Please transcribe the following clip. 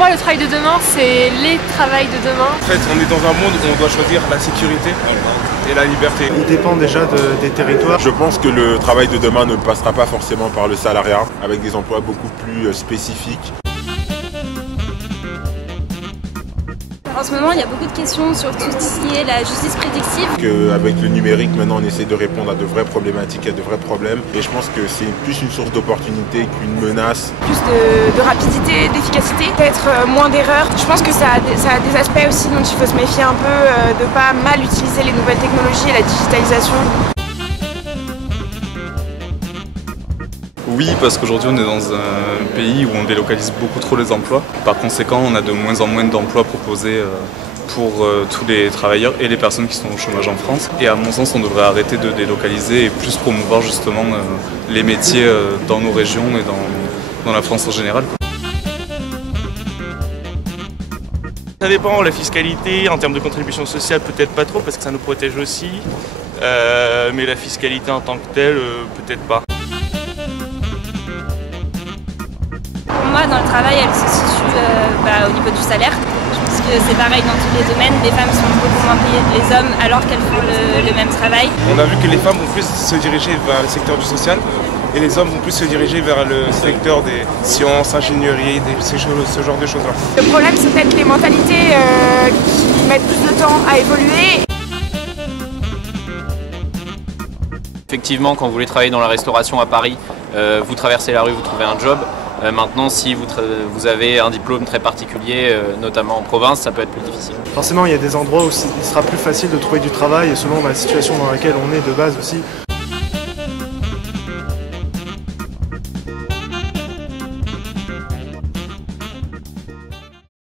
moi, le travail de demain, c'est les travails de demain. En fait, on est dans un monde où on doit choisir la sécurité et la liberté. Il dépend déjà des territoires. Je pense que le travail de demain ne passera pas forcément par le salariat, avec des emplois beaucoup plus spécifiques. En ce moment, il y a beaucoup de questions sur tout ce qui est la justice prédictive. Avec le numérique, maintenant, on essaie de répondre à de vraies problématiques, à de vrais problèmes. Et je pense que c'est plus une source d'opportunité qu'une menace. Plus de rapidité, d'efficacité, peut-être moins d'erreurs. Je pense que ça a des aspects aussi dont il faut se méfier un peu, de ne pas mal utiliser les nouvelles technologies et la digitalisation. Oui, parce qu'aujourd'hui on est dans un pays où on délocalise beaucoup trop les emplois. Par conséquent, on a de moins en moins d'emplois proposés pour tous les travailleurs et les personnes qui sont au chômage en France. Et à mon sens, on devrait arrêter de délocaliser et plus promouvoir justement les métiers dans nos régions et dans la France en général. Ça dépend, la fiscalité, en termes de contribution sociale, peut-être pas trop parce que ça nous protège aussi. Mais la fiscalité en tant que telle, peut-être pas. Pour moi, dans le travail, elle se situe au niveau du salaire. Je pense que c'est pareil dans tous les domaines. Les femmes sont beaucoup moins payées que les hommes alors qu'elles font le même travail. On a vu que les femmes vont plus se diriger vers le secteur du social et les hommes vont plus se diriger vers le secteur des sciences, ingénierie, ce genre de choses-là. Le problème, c'est peut-être les mentalités qui mettent plus de temps à évoluer. Effectivement, quand vous voulez travailler dans la restauration à Paris, vous traversez la rue, vous trouvez un job. Maintenant, si vous avez un diplôme très particulier, notamment en province, ça peut être plus difficile. Forcément, il y a des endroits où il sera plus facile de trouver du travail, selon la situation dans laquelle on est de base aussi.